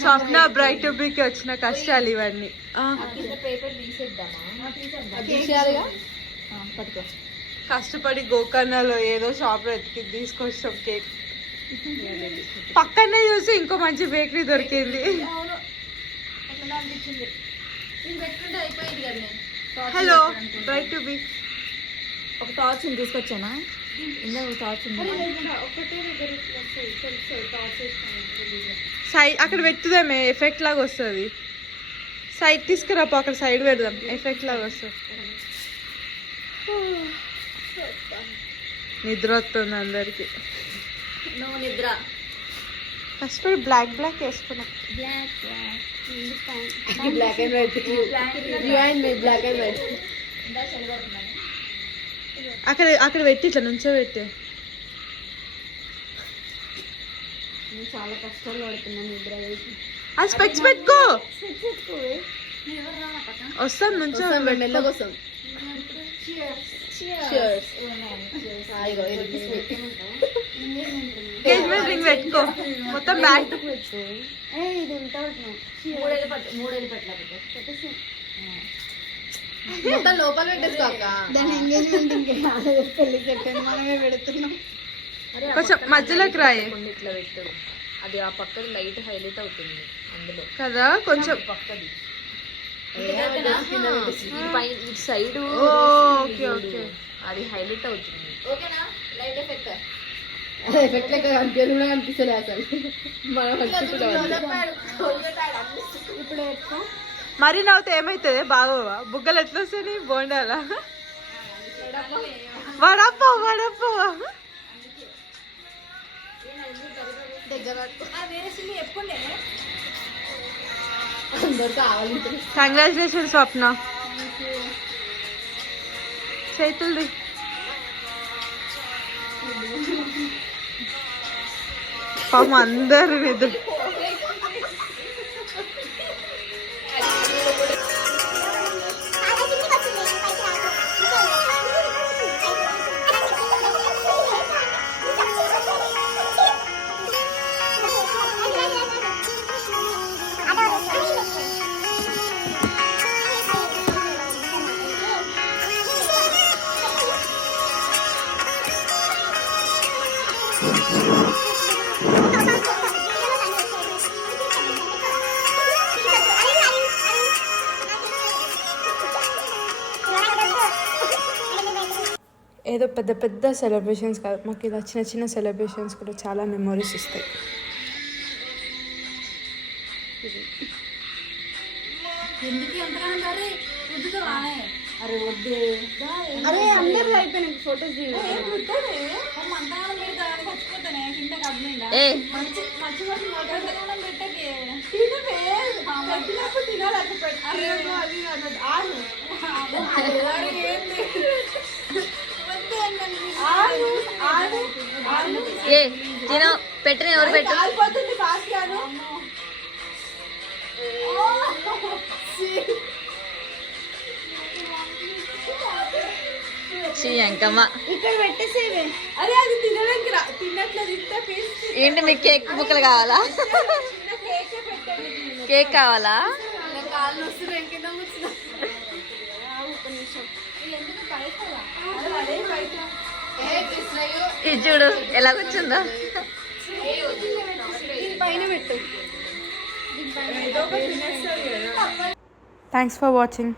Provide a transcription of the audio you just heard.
స్వప్న bright కి వచ్చిన కష్టాలు ఇవన్నీ. కష్టపడి గోకర్ణలో ఏదో షాప్ లో ఎత్తికి తీసుకొచ్చాం కేక్. పక్కనే చూసి ఇంకో మంచి బేకరీ దొరికింది. Hello bright to be. ఒక టార్చ్ తీసుకొచ్చానా? సైడ్ అక్కడ పెట్టుదామే, ఎఫెక్ట్ లాగా వస్తుంది. సైడ్ తీసుకురాపో, అక్కడ సైడ్ పెడదాం, ఎఫెక్ట్ లాగా వస్తుంది. నిద్ర వస్తుంది అందరికి. నిద్ర కష్టపడి బ్లాక్ బ్లాక్ వేసుకున్నాం. Black and white. Black and white. అక్కడ అక్కడ పెట్టి ఇట్లా నుంచో పెట్టి. చాలా కష్టాలు పడుతున్నాను నిద్ర. అది స్పెక్స్ పెట్టుకో. వస్తాం నుంచో కోసం. ఎంగేజ్మెంట్ రింగ్ పెట్టుకో. మొత్తం బ్యాక్ మొత్తం లోపల పెట్టేసుకోక. దాని ఎంగేజ్మెంట్ పెళ్లి పెట్టండి, మనమే పెడుతున్నాం. కొంచెం మధ్యలోకి రాయి. ఇట్లా పెట్టు, అది ఆ పక్కది లైట్ హైలైట్ అవుతుంది అందులో కదా. కొంచెం పక్కది సైడ్. ఓకే ఓకే, అది హైలైట్ అవుతుంది. ఓకేనా? లైట్ ఎఫెక్ట్ ఎఫెక్ట్ లెక్క కనిపించదు కూడా కనిపిస్తుంది అసలు. ఇప్పుడు మరి నవ్వుతే ఏమైతుంది? బాగోవా బుగ్గలు ఎట్లా వస్తాయి? బోండాలా? వడప్పో వడప్పో. కంగ్రాచులేషన్ స్వప్న. చేతులది. పాపం అందరు నిద్ర. ఏదో పెద్ద పెద్ద సెలబ్రేషన్స్ కాదు, మాకు ఇలా చిన్న చిన్న సెలబ్రేషన్స్ కూడా చాలా మెమొరీస్ ఇస్తాయి. అరే అందరూ అయిపోయినాయి ఫోటోస్. ఏ తినో పెట్టిన ఎవరు పెట్టు. అంకమ్మ ఏంటి మీకు కేక్ ముక్కలు కావాలా? కేక్ కావాలా? ఇది చూడు ఎలా కూర్చుందో. Thanks for watching.